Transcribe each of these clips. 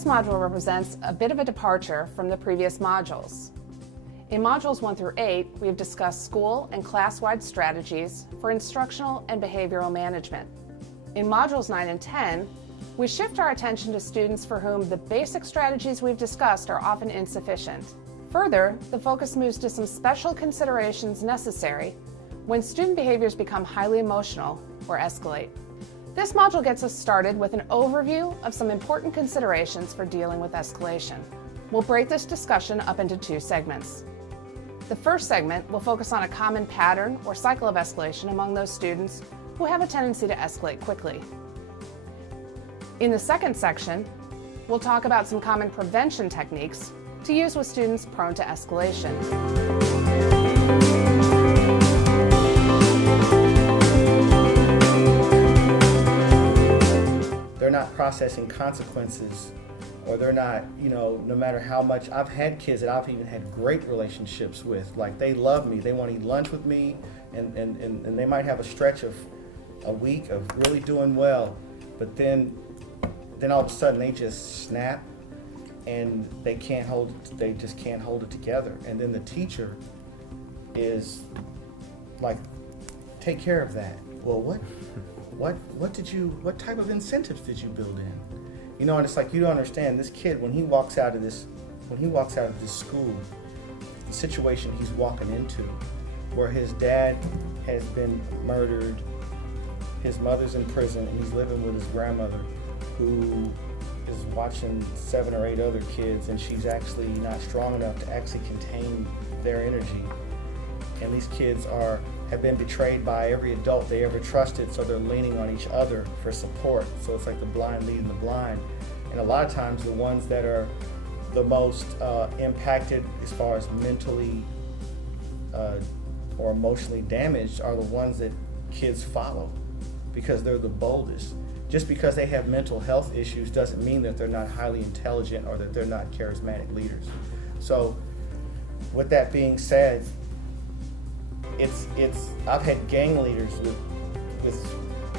This module represents a bit of a departure from the previous modules. In modules 1 through 8, we have discussed school and class-wide strategies for instructional and behavioral management. In modules 9 and 10, we shift our attention to students for whom the basic strategies we've discussed are often insufficient. Further, the focus moves to some special considerations necessary when student behaviors become highly emotional or escalate. This module gets us started with an overview of some important considerations for dealing with escalation. We'll break this discussion up into 2 segments. The first segment will focus on a common pattern or cycle of escalation among those students who have a tendency to escalate quickly. In the second section, we'll talk about some common prevention techniques to use with students prone to escalation. They're not processing consequences, or they're not, no matter how much. I've had kids that I've even had great relationships with, like they love me, they want to eat lunch with me, and they might have a stretch of a week of really doing well, but then all of a sudden they just snap and they just can't hold it together. And then the teacher is like, take care of that. Well, what type of incentives did you build in? And it's like, you don't understand, this kid, when he walks out of this school, the situation he's walking into, where his dad has been murdered, his mother's in prison, and he's living with his grandmother, who is watching 7 or 8 other kids, and she's actually not strong enough to actually contain their energy. And these kids have been betrayed by every adult they ever trusted, so they're leaning on each other for support. So it's like the blind leading the blind. And a lot of times the ones that are the most impacted as far as mentally or emotionally damaged are the ones that kids follow, because they're the boldest. Just because they have mental health issues doesn't mean that they're not highly intelligent or that they're not charismatic leaders. So with that being said, I've had gang leaders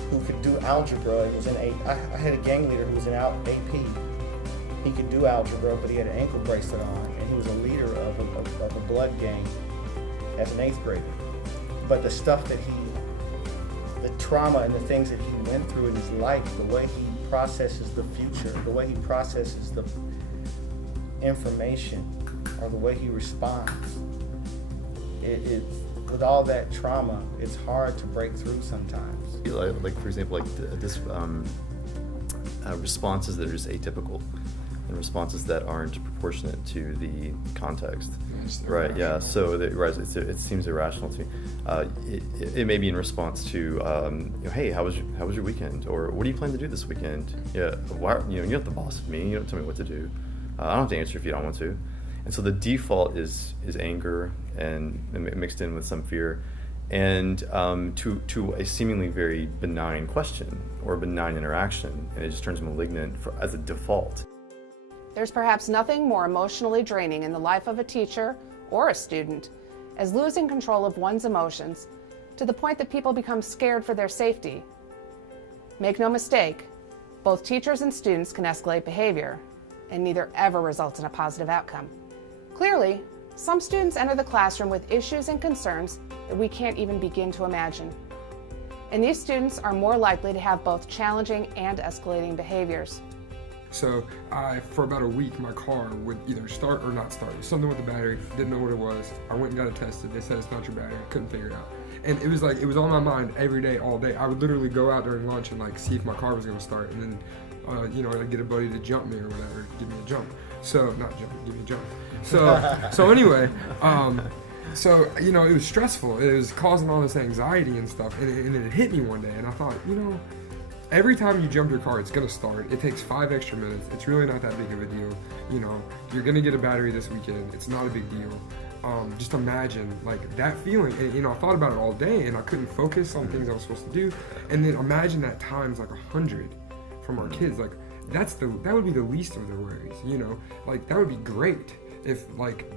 who could do algebra. It was I had a gang leader who was in AP. He could do algebra, but he had an ankle bracelet on, and he was a leader of a blood gang as an 8th grader. But the stuff that the trauma and the things that he went through in his life, the way he processes the future, the way he processes the information, or the way he responds, with all that trauma, it's hard to break through sometimes. Like for example, this responses that are just atypical, and responses that aren't proportionate to the context. Right? Yeah. So it seems irrational to me. It may be in response to, hey, how was your weekend, or what do you plan to do this weekend? Yeah. Why? You're not the boss of me. You don't tell me what to do. I don't have to answer if you don't want to. And so the default is anger and mixed in with some fear, and to a seemingly very benign question or benign interaction, and it just turns malignant as a default. There's perhaps nothing more emotionally draining in the life of a teacher or a student as losing control of one's emotions to the point that people become scared for their safety. Make no mistake, both teachers and students can escalate behavior, and neither ever results in a positive outcome. Clearly, some students enter the classroom with issues and concerns that we can't even begin to imagine. And these students are more likely to have both challenging and escalating behaviors. So for about a week, my car would either start or not start. Something with the battery, didn't know what it was. I went and got it tested. They said it's not your battery. I couldn't figure it out. And it was on my mind every day, all day. I would literally go out during lunch and see if my car was gonna start, and then I'd get a buddy to jump me or whatever, give me a jump. So, not jump, give me a jump. So anyway, it was stressful. It was causing all this anxiety and stuff, and it hit me one day, and I thought, every time you jump your car, it's gonna start. It takes 5 extra minutes. It's really not that big of a deal. You're gonna get a battery this weekend. It's not a big deal. Just imagine that feeling. And, I thought about it all day, and I couldn't focus on things I was supposed to do. And then imagine that times 100 from our kids. That would be the least of their worries. That would be great if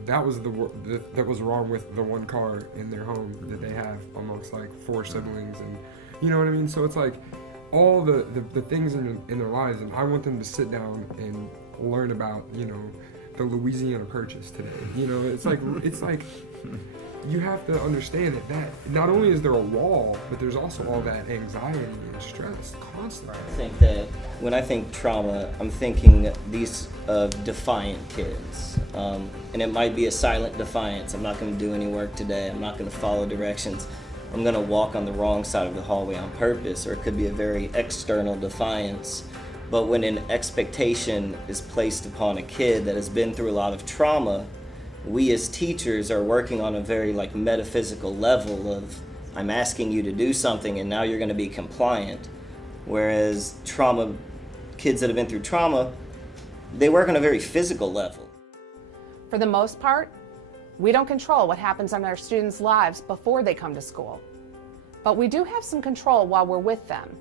that was wrong with the one car in their home that they have amongst 4 siblings, and you know what I mean. So it's all the things in their lives, and I want them to sit down and learn about, the Louisiana Purchase today. It's like you have to understand that not only is there a wall, but there's also all that anxiety and stress constantly. I think that when I think trauma, I'm thinking these defiant kids. And it might be a silent defiance. I'm not going to do any work today. I'm not going to follow directions. I'm going to walk on the wrong side of the hallway on purpose. Or it could be a very external defiance. But when an expectation is placed upon a kid that has been through a lot of trauma, we as teachers are working on a very metaphysical level of, I'm asking you to do something and now you're going to be compliant. Whereas kids that have been through trauma, they work on a very physical level. For the most part, we don't control what happens in our students' lives before they come to school. But we do have some control while we're with them.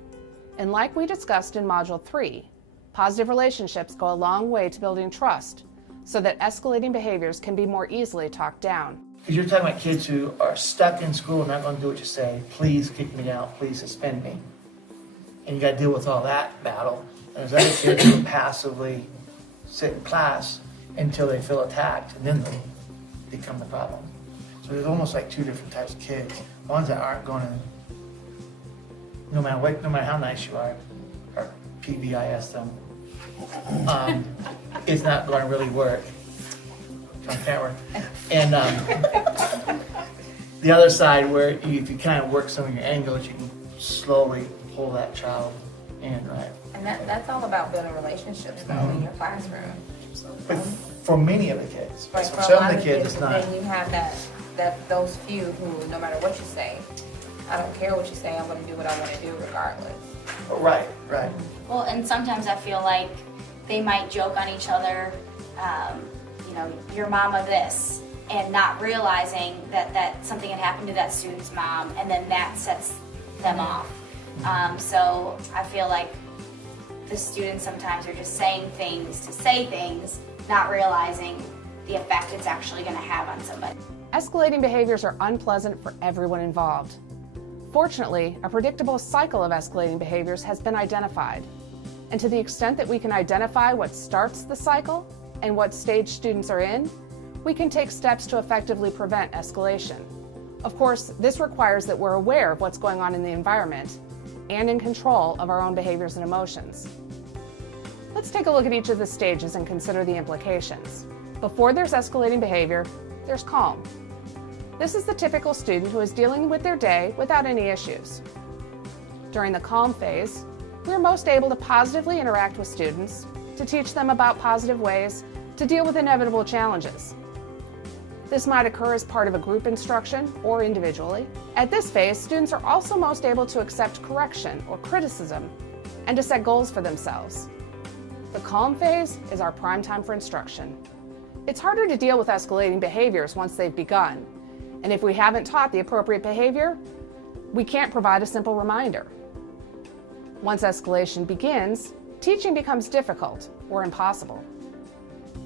And like we discussed in Module 3, positive relationships go a long way to building trust so that escalating behaviors can be more easily talked down. Because you're talking about kids who are stuck in school and not going to do what you say. Please kick me out. Please suspend me. And you got to deal with all that battle. And there's other kids who passively sit in class until they feel attacked, and then they become the problem. So there's almost like two different types of kids. Ones that aren't going to, no matter how nice you are, or PBIS them, it's not going to really work on camera. And the other side, where if you kind of work some of your angles, you can slowly pull that child in, right? And that's all about building relationships, though, in your classroom. But for many of the kids, Like for for a some lot of the kids, it's but not. then you have those few who, no matter what you say, I don't care what you say, I'm going to do what I want to do regardless. Right, right. Well, and sometimes I feel like they might joke on each other, your mama this, and not realizing that something had happened to that student's mom, and then that sets them off. So I feel like the students sometimes are just saying things to say things, not realizing the effect it's actually going to have on somebody. Escalating behaviors are unpleasant for everyone involved. Fortunately, a predictable cycle of escalating behaviors has been identified. And to the extent that we can identify what starts the cycle and what stage students are in, we can take steps to effectively prevent escalation. Of course, this requires that we're aware of what's going on in the environment and in control of our own behaviors and emotions. Let's take a look at each of the stages and consider the implications. Before there's escalating behavior, there's calm. This is the typical student who is dealing with their day without any issues. During the calm phase, we are most able to positively interact with students, to teach them about positive ways to deal with inevitable challenges. This might occur as part of a group instruction or individually. At this phase, students are also most able to accept correction or criticism and to set goals for themselves. The calm phase is our prime time for instruction. It's harder to deal with escalating behaviors once they've begun, and if we haven't taught the appropriate behavior, we can't provide a simple reminder. Once escalation begins, teaching becomes difficult or impossible.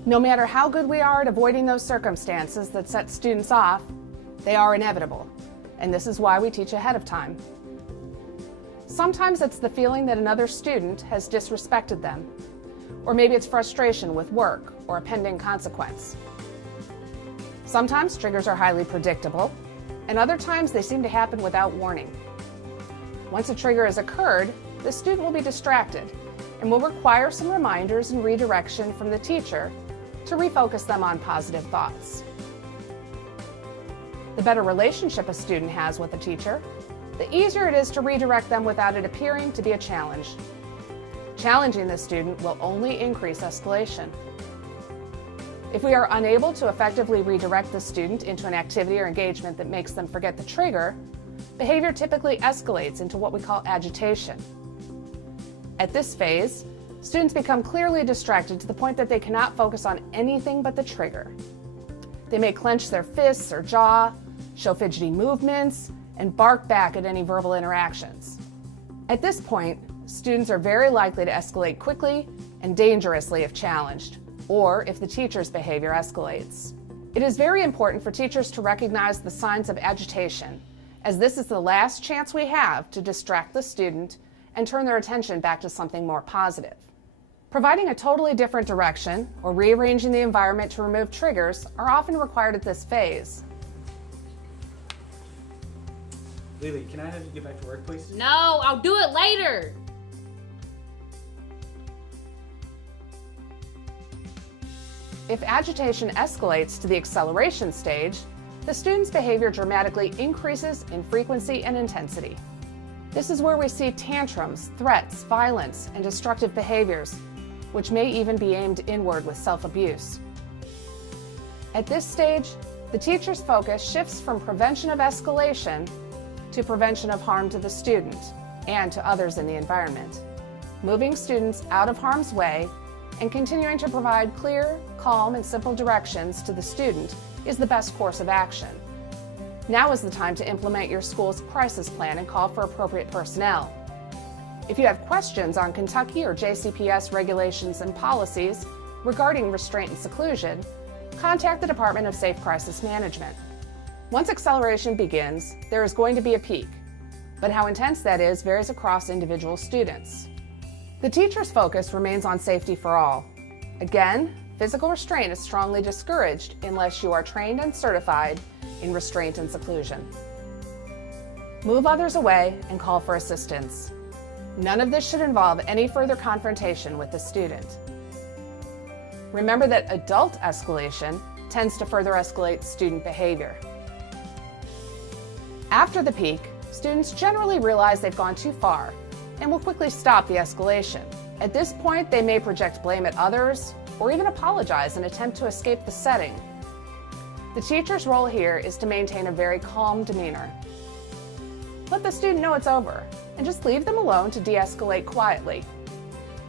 No matter how good we are at avoiding those circumstances that set students off, they are inevitable, and this is why we teach ahead of time. Sometimes it's the feeling that another student has disrespected them, or maybe it's frustration with work or a pending consequence. Sometimes triggers are highly predictable, and other times they seem to happen without warning. Once a trigger has occurred, the student will be distracted and will require some reminders and redirection from the teacher to refocus them on positive thoughts. The better relationship a student has with a teacher, the easier it is to redirect them without it appearing to be a challenge. Challenging the student will only increase escalation. If we are unable to effectively redirect the student into an activity or engagement that makes them forget the trigger, behavior typically escalates into what we call agitation. At this phase, students become clearly distracted to the point that they cannot focus on anything but the trigger. They may clench their fists or jaw, show fidgety movements, and bark back at any verbal interactions. At this point, students are very likely to escalate quickly and dangerously if challenged, or if the teacher's behavior escalates. It is very important for teachers to recognize the signs of agitation, as this is the last chance we have to distract the student and turn their attention back to something more positive. Providing a totally different direction or rearranging the environment to remove triggers are often required at this phase. Lily, can I have you get back to work, please? No, I'll do it later. If agitation escalates to the acceleration stage, the student's behavior dramatically increases in frequency and intensity. This is where we see tantrums, threats, violence, and destructive behaviors, which may even be aimed inward with self-abuse. At this stage, the teacher's focus shifts from prevention of escalation to prevention of harm to the student and to others in the environment, moving students out of harm's way and continuing to provide clear, calm, and simple directions to the student is the best course of action. Now is the time to implement your school's crisis plan and call for appropriate personnel. If you have questions on Kentucky or JCPS regulations and policies regarding restraint and seclusion, contact the Department of Safe Crisis Management. Once acceleration begins, there is going to be a peak, but how intense that is varies across individual students. The teacher's focus remains on safety for all. Again, physical restraint is strongly discouraged unless you are trained and certified in restraint and seclusion. Move others away and call for assistance. None of this should involve any further confrontation with the student. Remember that adult escalation tends to further escalate student behavior. After the peak, students generally realize they've gone too far and will quickly stop the escalation. At this point, they may project blame at others or even apologize and attempt to escape the setting. The teacher's role here is to maintain a very calm demeanor. Let the student know it's over and just leave them alone to de-escalate quietly.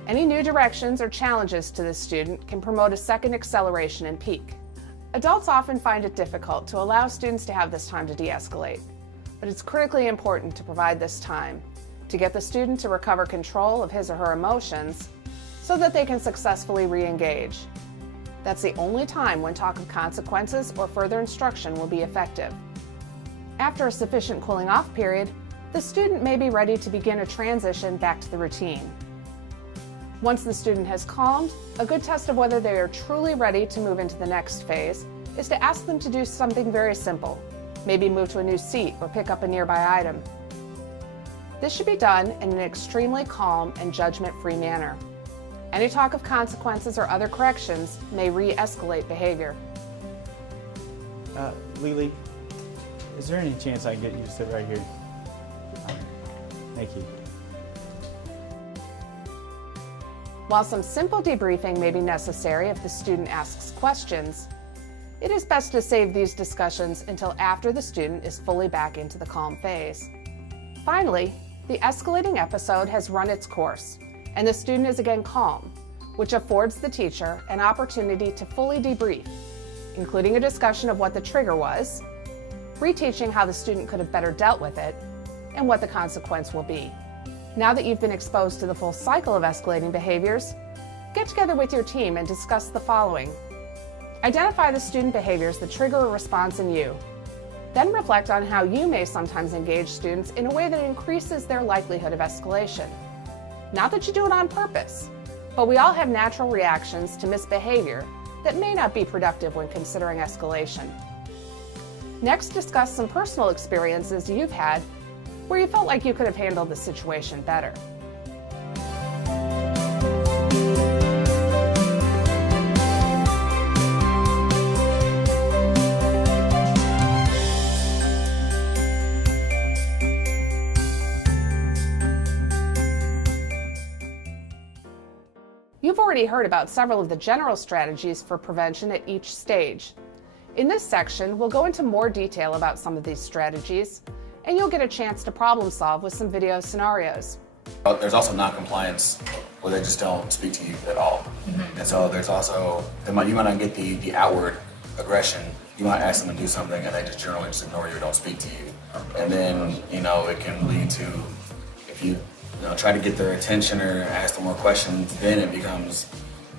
Any new directions or challenges to the student can promote a second acceleration and peak. Adults often find it difficult to allow students to have this time to de-escalate, but it's critically important to provide this time to get the student to recover control of his or her emotions so that they can successfully re-engage. That's the only time when talk of consequences or further instruction will be effective. After a sufficient cooling off period, the student may be ready to begin a transition back to the routine. Once the student has calmed, a good test of whether they are truly ready to move into the next phase is to ask them to do something very simple, maybe move to a new seat or pick up a nearby item. This should be done in an extremely calm and judgment-free manner. Any talk of consequences or other corrections may re-escalate behavior. Lily, is there any chance I can get you to sit right here? Thank you. While some simple debriefing may be necessary if the student asks questions, it is best to save these discussions until after the student is fully back into the calm phase. Finally, the escalating episode has run its course, and the student is again calm, which affords the teacher an opportunity to fully debrief, including a discussion of what the trigger was, reteaching how the student could have better dealt with it, and what the consequence will be. Now that you've been exposed to the full cycle of escalating behaviors, get together with your team and discuss the following. Identify the student behaviors that trigger a response in you. Then reflect on how you may sometimes engage students in a way that increases their likelihood of escalation. Not that you do it on purpose, but we all have natural reactions to misbehavior that may not be productive when considering escalation. Next, discuss some personal experiences you've had where you felt like you could have handled the situation better. You've already heard about several of the general strategies for prevention at each stage. In this section, we'll go into more detail about some of these strategies, and you'll get a chance to problem solve with some video scenarios. There's also non-compliance where they just don't speak to you at all. And so there's also, you might not get the outward aggression. You might ask them to do something and they just generally just ignore you or don't speak to you. And then, it can lead to, if you try to get their attention or ask them more questions, then it becomes,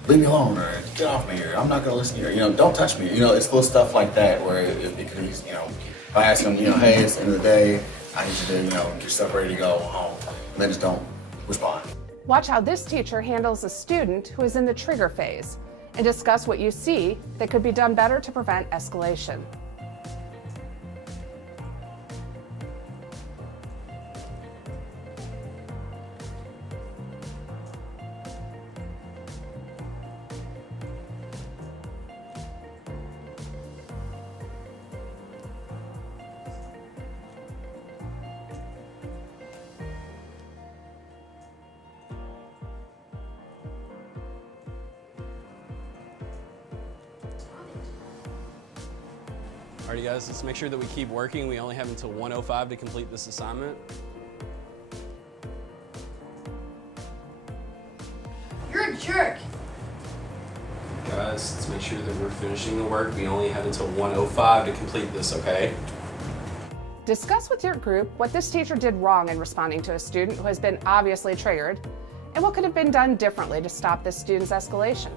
leave me alone, or get off me, or I'm not gonna listen to you, or, don't touch me. It's little stuff like that where it could be, if I ask them, hey, it's the end of the day, I need you to, get yourself ready to go home, and they just don't respond. Watch how this teacher handles a student who is in the trigger phase and discuss what you see that could be done better to prevent escalation. Alrighty guys, let's make sure that we keep working. We only have until 1:05 to complete this assignment. You're a jerk. Guys, let's make sure that we're finishing the work. We only have until 1:05 to complete this, okay? Discuss with your group what this teacher did wrong in responding to a student who has been obviously triggered, and what could have been done differently to stop this student's escalation.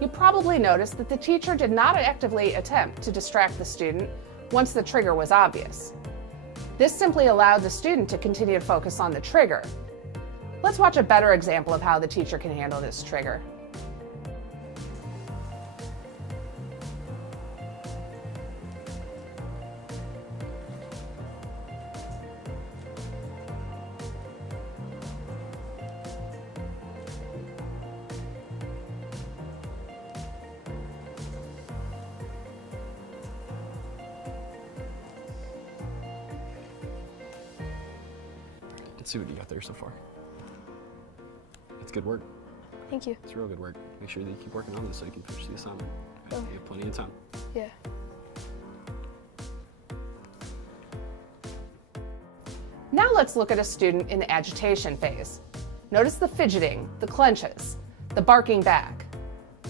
You probably noticed that the teacher did not actively attempt to distract the student once the trigger was obvious. This simply allowed the student to continue to focus on the trigger. Let's watch a better example of how the teacher can handle this trigger. Let's see what you got there so far. It's good work. Thank you. It's real good work. Make sure that you keep working on this so you can finish the assignment. Okay? You have plenty of time. Yeah. Now let's look at a student in the agitation phase. Notice the fidgeting, the clenches, the barking back.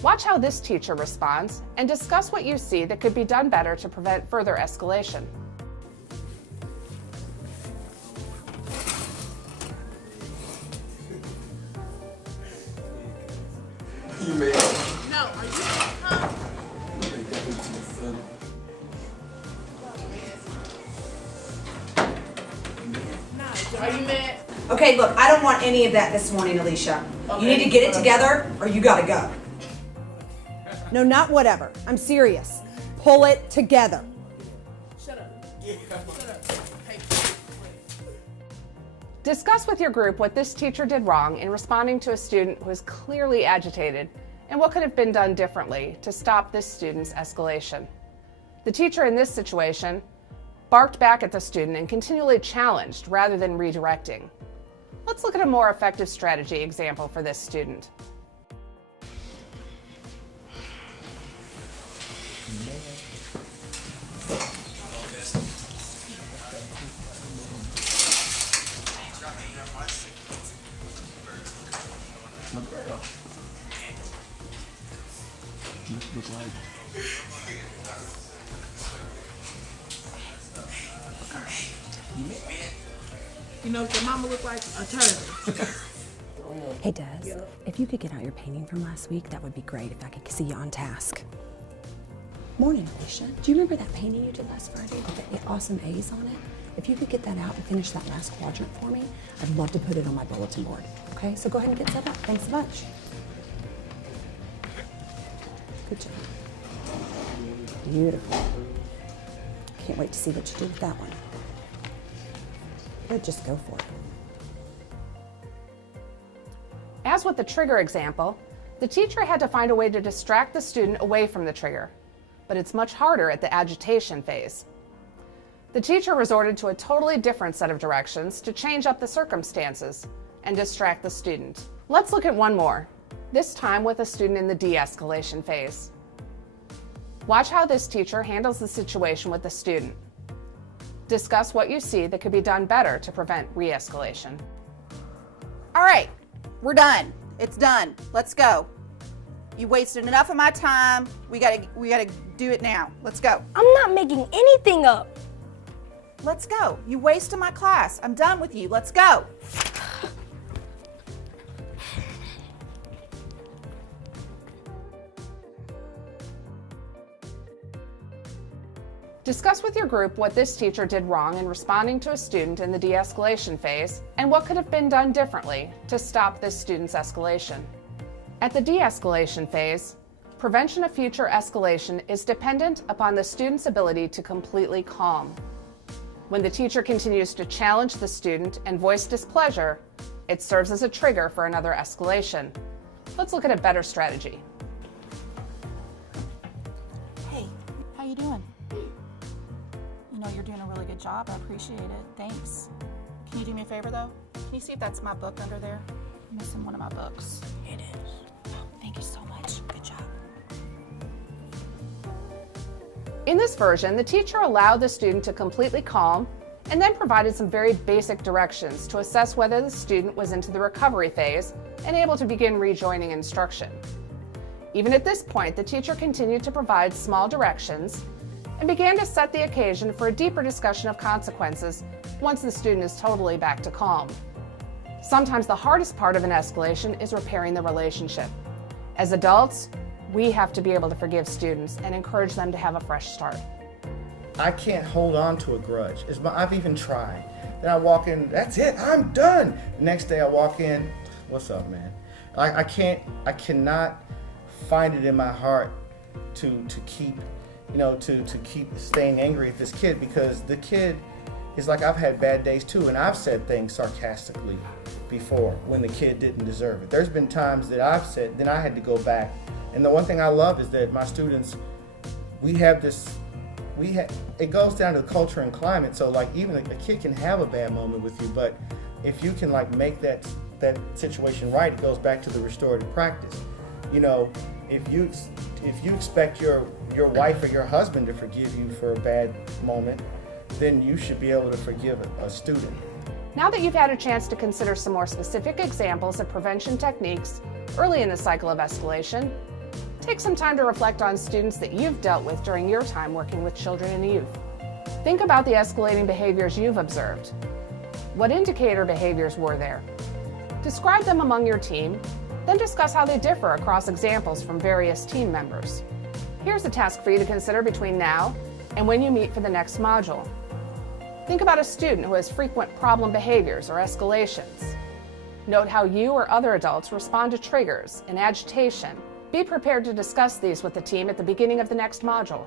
Watch how this teacher responds and discuss what you see that could be done better to prevent further escalation. You made it. No, are you? Are you mad? Okay, look, I don't want any of that this morning, Alicia. You need to get it together or you gotta go. No, not whatever. I'm serious. Pull it together. Shut up. Shut up. Hey. Discuss with your group what this teacher did wrong in responding to a student who is clearly agitated and what could have been done differently to stop this student's escalation. The teacher in this situation barked back at the student and continually challenged rather than redirecting. Let's look at a more effective strategy example for this student. Look like. You know, your mama look like a turtle. Hey, Des, if you could get out your painting from last week, that would be great if I could see you on task. Morning, Alicia. Do you remember that painting you did last Friday with the awesome A's on it? If you could get that out and finish that last quadrant for me, I'd love to put it on my bulletin board. Okay, so go ahead and get set up. Thanks a bunch. Good job. Beautiful. Can't wait to see what you do with that one. Or just go for it. As with the trigger example, the teacher had to find a way to distract the student away from the trigger, but it's much harder at the agitation phase. The teacher resorted to a totally different set of directions to change up the circumstances and distract the student. Let's look at one more, this time with a student in the de-escalation phase. Watch how this teacher handles the situation with the student. Discuss what you see that could be done better to prevent re-escalation. All right, we're done. It's done. Let's go. You wasted enough of my time. We gotta do it now. Let's go. I'm not making anything up. Let's go. You wasted my class. I'm done with you. Let's go. Discuss with your group what this teacher did wrong in responding to a student in the de-escalation phase and what could have been done differently to stop this student's escalation. At the de-escalation phase, prevention of future escalation is dependent upon the student's ability to completely calm. When the teacher continues to challenge the student and voice displeasure, it serves as a trigger for another escalation. Let's look at a better strategy. Hey, how you doing? You know, you're doing a really good job. I appreciate it. Thanks. Can you do me a favor, though? Can you see if that's my book under there? I'm missing one of my books. It is. Oh, thank you so much. Good job. In this version, the teacher allowed the student to completely calm and then provided some very basic directions to assess whether the student was into the recovery phase and able to begin rejoining instruction. Even at this point, the teacher continued to provide small directions and began to set the occasion for a deeper discussion of consequences once the student is totally back to calm. Sometimes the hardest part of an escalation is repairing the relationship. As adults, we have to be able to forgive students and encourage them to have a fresh start. I can't hold on to a grudge. I've even tried. Then I walk in, that's it, I'm done. The next day I walk in, what's up, man? I cannot find it in my heart to keep, to keep staying angry at this kid, because the kid is like, I've had bad days too, and I've said things sarcastically before when the kid didn't deserve it. There's been times that I've said, then I had to go back. And the one thing I love is that my students, it goes down to the culture and climate. So like even a kid can have a bad moment with you, but if you can like make that situation right, it goes back to the restorative practice. If you expect your wife or your husband to forgive you for a bad moment, then you should be able to forgive a student. Now that you've had a chance to consider some more specific examples of prevention techniques early in the cycle of escalation, take some time to reflect on students that you've dealt with during your time working with children and youth. Think about the escalating behaviors you've observed. What indicator behaviors were there? Describe them among your team, then discuss how they differ across examples from various team members. Here's a task for you to consider between now and when you meet for the next module. Think about a student who has frequent problem behaviors or escalations. Note how you or other adults respond to triggers and agitation. Be prepared to discuss these with the team at the beginning of the next module.